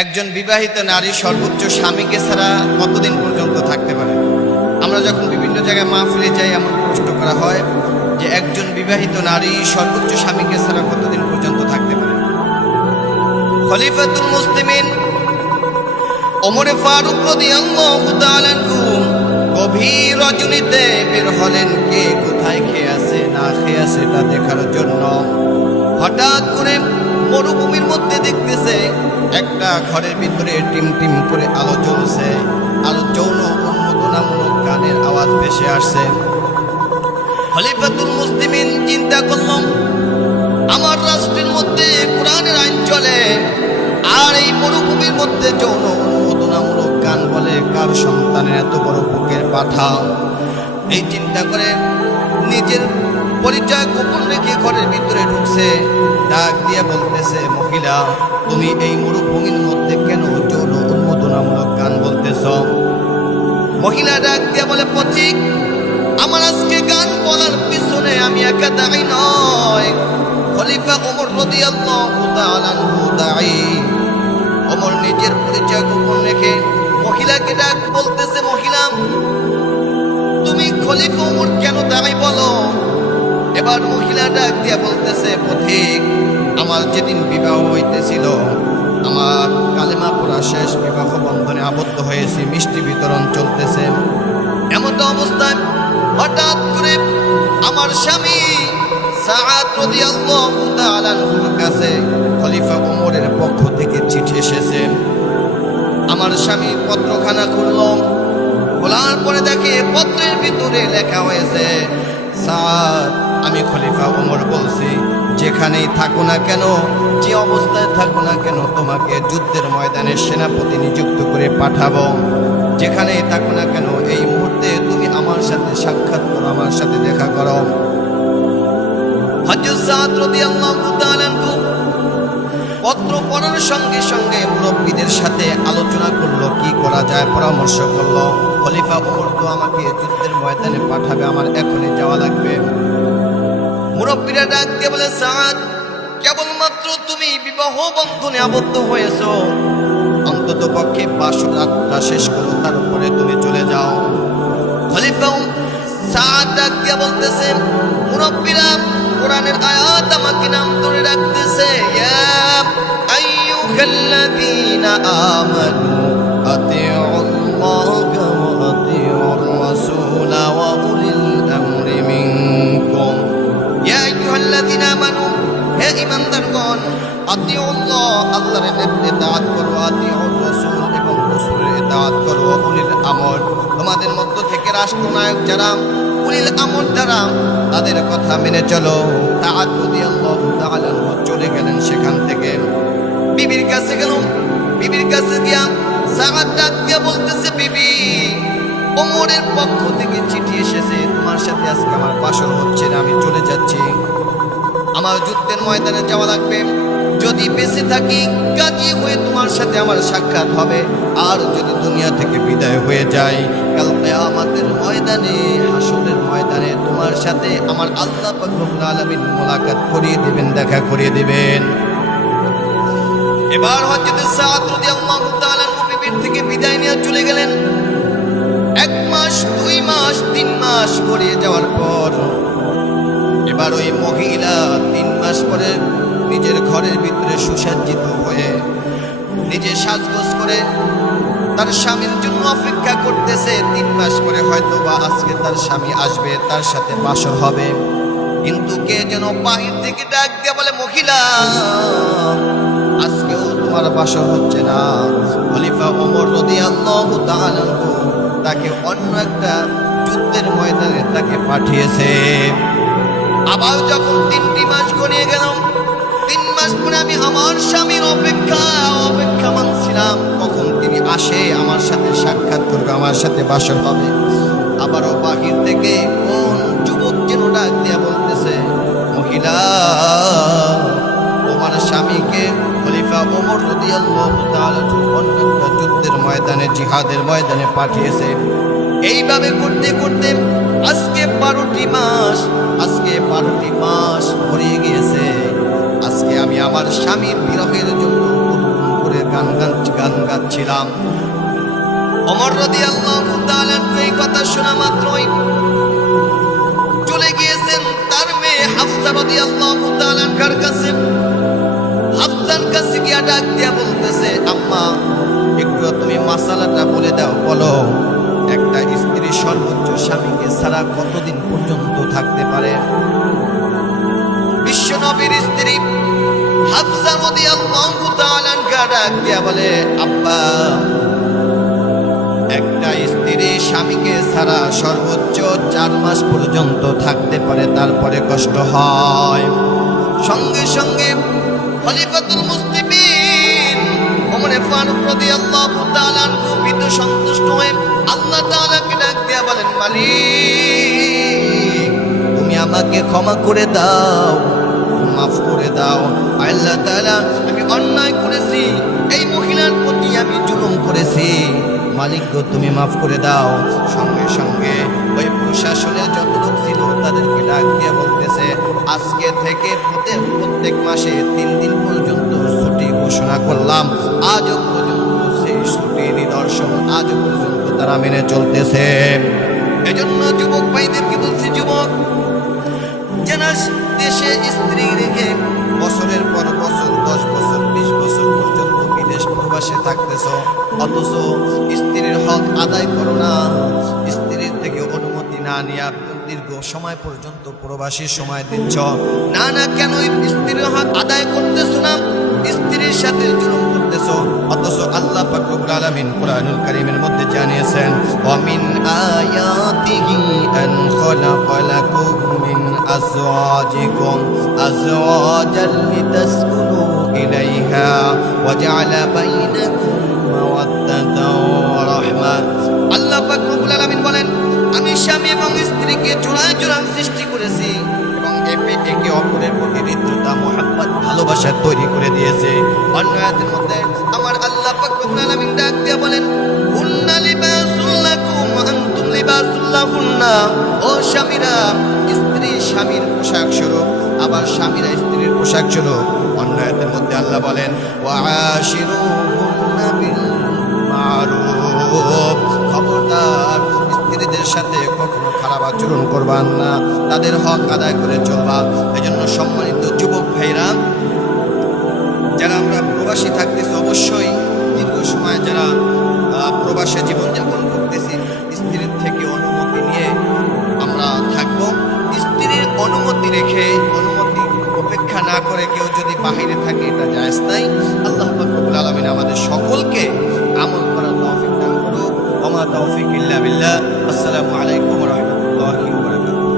একজন বিবাহিত নারী সর্বোচ্চ স্বামীকে ছাড়া কতদিন পর্যন্ত থাকতে পারে? আমরা যখন বিভিন্ন জায়গায় মাহফিলে যাই এমন প্রশ্ন করা হয় যে একজন বিবাহিত নারী সর্বোচ্চ স্বামীকে ছাড়া কতদিন পর্যন্ত থাকতে পারে? খলিফাতুল মুসলিমিন ওমর ফারুক রাদিয়াল্লাহু তাআলা আনহু গভীর রজনীতে বের হলেন কে কোথায় খেয়ে আছে না খেয়ে আছে তা দেখার জন্য। হঠাৎ করে মরুভূমির মধ্যে দেখতেছে একটা ঘরের ভিতরে টিম টিম করে আলো জ্বলছে, আলো যৌন উন্মোদনামূলক গানের আওয়াজ ভেসে আসছে। খলিফাতুল মুসলিমিন চিন্তা করলাম, আমার রাষ্ট্রের মধ্যে কোরআনের আইন চলে আর এই মরুভূমির মধ্যে যৌন উন্মোদনামূলক গান বলে, কার সন্তানের এত বড় বুকের পাঠা? এই চিন্তা করে নিজের পরিচয় গোপন রেখে ঘরের ভিতরে ঢুকছে, ডাক দিয়ে বলতেছে, মহিলা তুমি এই মরুভূমির মধ্যে কেন যৌন উন্মোদনামূলক গান বলতেছ? মহিলা ডাক দিয়ে বলে, পথিক আমার আজকে গান বলার পিছনে আমি একা দায়ী নয়, খলিফা ওমর রাদিয়াল্লাহু তাআলা আনহু দায়ী। ওমর নিজের পরিচয় গোপন রেখে মহিলাকে ডাক বলতেছে, মহিলা তুমি খলিফা ওমর কেন দায়ী বলো? এবার মহিলা ডাক দিয়া বলতেছে, পথিক আমার যেদিন বিবাহ হইতেছিল, আমার কালেমা পড়া শেষ, বিবাহ বন্ধনে আবদ্ধ হয়েছি, মিষ্টি বিতরণ চলতেছে, এমন অবস্থায় হঠাৎ করে আমার স্বামী সাআদ রাদিয়াল্লাহু তাআলা আনহুর কাছে খলিফা ওমরের পক্ষ থেকে চিঠি এসেছে। আমার স্বামী পত্রখানা খুললাম, খোলার পরে দেখে পত্রের ভিতরে লেখা হয়েছে, সাআদ আমি খলিফা ওমর বলছি, যেখানেই থাকো না কেন, যে অবস্থায় থাকো না কেন, তোমাকে যুদ্ধের ময়দানে সেনাপতি নিযুক্ত করে পাঠাবো। যেখানেই থাকো না কেন এই মুহূর্তে তুমি আমার সাথে সাক্ষাৎ করো, আমার সাথে দেখা করো। হযরত সাআদ রাদিয়াল্লাহু তাআলা আনহু পত্র পড়ার সঙ্গে সঙ্গে মুরব্বীদের সাথে আলোচনা করলো, কি করা যায়, পরামর্শ করলো। খলিফা ওমর তো আমাকে যুদ্ধের ময়দানে পাঠাবে, আমার এখনই যাওয়া লাগবে। মুরব্বীরা ডাক দিয়ে বলে, সাআদ কেবলমাত্র তুমি বিবাহ বন্ধনে আবদ্ধ হয়েছো, অন্তত পক্ষে 5 রাতটা শেষ করো, তারপরে তুমি চলে যাও। খলিফা সাআদ ডাক দিয়ে বলতেছে, মুরব্বীরা কোরআনের আয়াত আমাকে নাম ধরে রাখতেছে, ইয়া আইয়ুহাল্লাযীনা আমানু আতিউল্লাহা ওয়া আতিউর রাসূলা ওয়া উলিল আমরি মিনকুম। ইয়া আইয়ুহাল্লাযীনা আমানু, হে ঈমানদারগণ, আতিউল্লাহ আল্লাহর ইতাআত করো, আতিউর রাসূল এবং রাসূলের ইতাআত করো, উলিল আমর তোমাদের মধ্য থেকে রাষ্ট্রনায়ক যারা, উলিল আমর যারা, তাদের কথা মেনে চলো। সাআদ রাদিয়াল্লাহু তাআলা চলে গেলেন সেখান থেকে। বিবির কাছে গেল, বিবির কাছে গিয়া সাআদ ডাক দিয়া বলতেছে, বিবি ওমরের পক্ষ থেকে চিঠি এসেছে, তোমার সাথে আজকে আমার বাসর হচ্ছে না, আমি চলে যাচ্ছি, আমার যুদ্ধের ময়দানে যাওয়া লাগবে। যদি বেঁচে থাকি গাজী হয়ে তোমার সাথে আমার সাক্ষাৎ হবে, আর যদি দুনিয়া থেকে বিদায় হয়ে যাই, কাল কিয়ামতের ময়দানে, হাসরের ময়দানে তোমার সাথে আমার আল্লাহ পাক রব্বুল আলামিন মোলাকাত করিয়ে দিবেন, দেখা করিয়ে দিবেন। এবার হযরত সাআদ রাদিয়াল্লাহু তাআলা বিবির থেকে বিদায় নিয়ে চলে গেলেন। 1 মাস 2 মাস 3 মাস গড়িয়ে যাওয়ার পর এবার ওই মহিলা 3 মাস পরে নিজের ঘরের ভিতরে সুসজ্জিত হয়ে নিজে সাজগোজ করে তার স্বামীর জন্য অপেক্ষা করতেছে। 3 মাস পরে হয়তো বা আজকে তার স্বামী আসবে, তার সাথে বাসর হবে। কিন্তু কে যেন বাহির থেকে ডাক দিয়ে বলে, মহিলা আজকেও তোমার বাসর হচ্ছে না। খলিফা ওমর রাদিয়াল্লাহু তাআলা আনহু তাকে অন্য একটা যুদ্ধের ময়দানে তাকে পাঠিয়েছে। আবার যখন 3টি মাস গড়িয়ে গেল, 3 মাস পরে আমি আমার স্বামীর অপেক্ষা মানছিলাম, কখন তিনি আসে, আমার সাথে সাক্ষাৎ করবে, আমার সাথে বাসর হবে। আবারও বাহির থেকে কোন যুবক যেন ডাক দিয়া বলতেছে, মহিলা তোমার স্বামীকে খলিফা ওমর রাদিয়াল্লাহু তাআলা অন্য একটা যুদ্ধের ময়দানে, জিহাদের ময়দানে পাঠিয়েছে। এইভাবে করতে করতে আজকে 12টি মাস গড়িয়ে গিয়েছে। আজকে আমি আমার স্বামীর বিরহের জন্য করে গান গাচ্ছিলাম। ওমর রাদিয়াল্লাহু তাআলা এই কথা শোনা মাত্রই চলে গিয়েছেন তার মেয়ে হাফসা রাদিয়াল্লাহু তাআলার কাছে। হাফসার কাছে গিয়া ডাক দিয়া বলতেছে, আম্মা একটু তুমি মাসালাটা বলে দাও, বলো একটা স্ত্রী সর্বোচ্চ স্বামীকে ছাড়া কতদিন পর্যন্ত থাকতে পারে? বিশ্ব নবীর স্ত্রী হাফসা রাদিয়াল্লাহু তাআলা ডাক দিয়া বলে, আব্বা একটা স্ত্রী স্বামীকে ছাড়া সর্বোচ্চ 4 মাস পর্যন্ত থাকতে পারে, তারপরে কষ্ট হয়। সঙ্গে সঙ্গে খলিফাতুল মুসলিমিন ওমর ফারুক রাদিয়াল্লাহু তাআলা ভীত সন্তুষ্ট হয়ে আল্লাহ তাআলাকে ডাক দিয়া বলেন, মালিক তুমি আমাকে ক্ষমা করে দাও, মাফ করে দাও। আল্লাহ তাআলা আমি অন্যায় করেছি, এই মহিলার প্রতি আমি জুলুম করেছি, মালিক গো তুমি মাফ করে দাও। সঙ্গে সঙ্গে ওই প্রশাসনের যত লোক ছিল তাদেরকে ডাক দিয়ে বলতেছে, আজকে থেকে প্রত্যেক মাসে 3 দিন পর্যন্ত ছুটি ঘোষণা করলাম। আজও পর্যন্ত সেই ছুটি নিদর্শন আজও পর্যন্ত তারা মেনে চলতেছে। এজন্য যুবক ভাইদেরকে বলছি, যুবক যারা দেশে স্ত্রী রেখে বছরের পর বছর 10 বছর 20 বছর পর্যন্ত বিদেশ প্রবাসে থাকতেছ, অথচ স্ত্রীর হক আদায় করো না, স্ত্রীর থেকে অনুমতি না নিয়ে দীর্ঘ সময় পর্যন্ত প্রবাসী সময় দিচ্ছ। না না, কেন স্ত্রীর হক আদায় করতেছ না? স্ত্রীর সাথে জুলুম করতেছ। অথচ আল্লাহ পাক রব্বুল আলামিন কোরআনুল কারীমের মধ্যে জানিয়েছেন, ওয়া মিন আয়াতিহি আন খালাকা লাকুম মিন আজওয়াজিকুম আজওয়াজান লিতাসকুনু ইলাইহা ওয়া জাআলা বাইনাকুম মাওয়াদ্দাতাও ওয়া রাহমা। আল্লাহ পাক রব্বুল আলামিন বলেন, আমি স্বামী এবং স্ত্রীকে জোড়ায় জোড়ায় সৃষ্টি করেছি এবং একে অপরের প্রতি হৃদ্যতা মুহাব্বত ভালোবাসা তৈরি করে দিয়েছে। অন্য আয়াতের মধ্যে আমার আল্লাহ পাক রব্বুল আলামিন ডাক দিয়ে বলেন, হুন্না লিবাসুল লাকুম ওয়া আনতুম লিবাসুল লাহুন্না। ও স্বামীরা, স্ত্রী স্বামীর পোশাক স্বরূপ, আবার স্বামীরা স্ত্রীর পোশাক স্বরূপ। অন্য আয়াতের মধ্যে আল্লাহ বলেন, ওয়া আশিরুহুন্না বিল মারুফ। খবরদার স্ত্রীদের সাথে কখনো খারাপ আচরণ করবেন না, তাদের হক আদায় করে চলবা। এজন্য সম্মানিত যুবক ভাইরা, যারা আমরা প্রবাসী থাকতেছি, অবশ্যই দীর্ঘ সময় যারা প্রবাসে জীবনযাপন করতেছি, স্ত্রীর থেকে অনুমতি নিয়ে আমরা থাকবো। স্ত্রীর অনুমতি রেখে, অনুমতি উপেক্ষা না করে কেউ যদি বাহিরে থাকে, এটা জায়েজ নাই। আল্লাহ পাক রব্বুল আলামিন আমাদের সকলকে আমল করার তৌফিক দান করুক। ওয়া মা তাওফীক ইল্লা বিল্লাহ। আসসালামু আলাইকুম ওয়া রাহমাতুল্লাহি ওয়া বারাকাতুহু।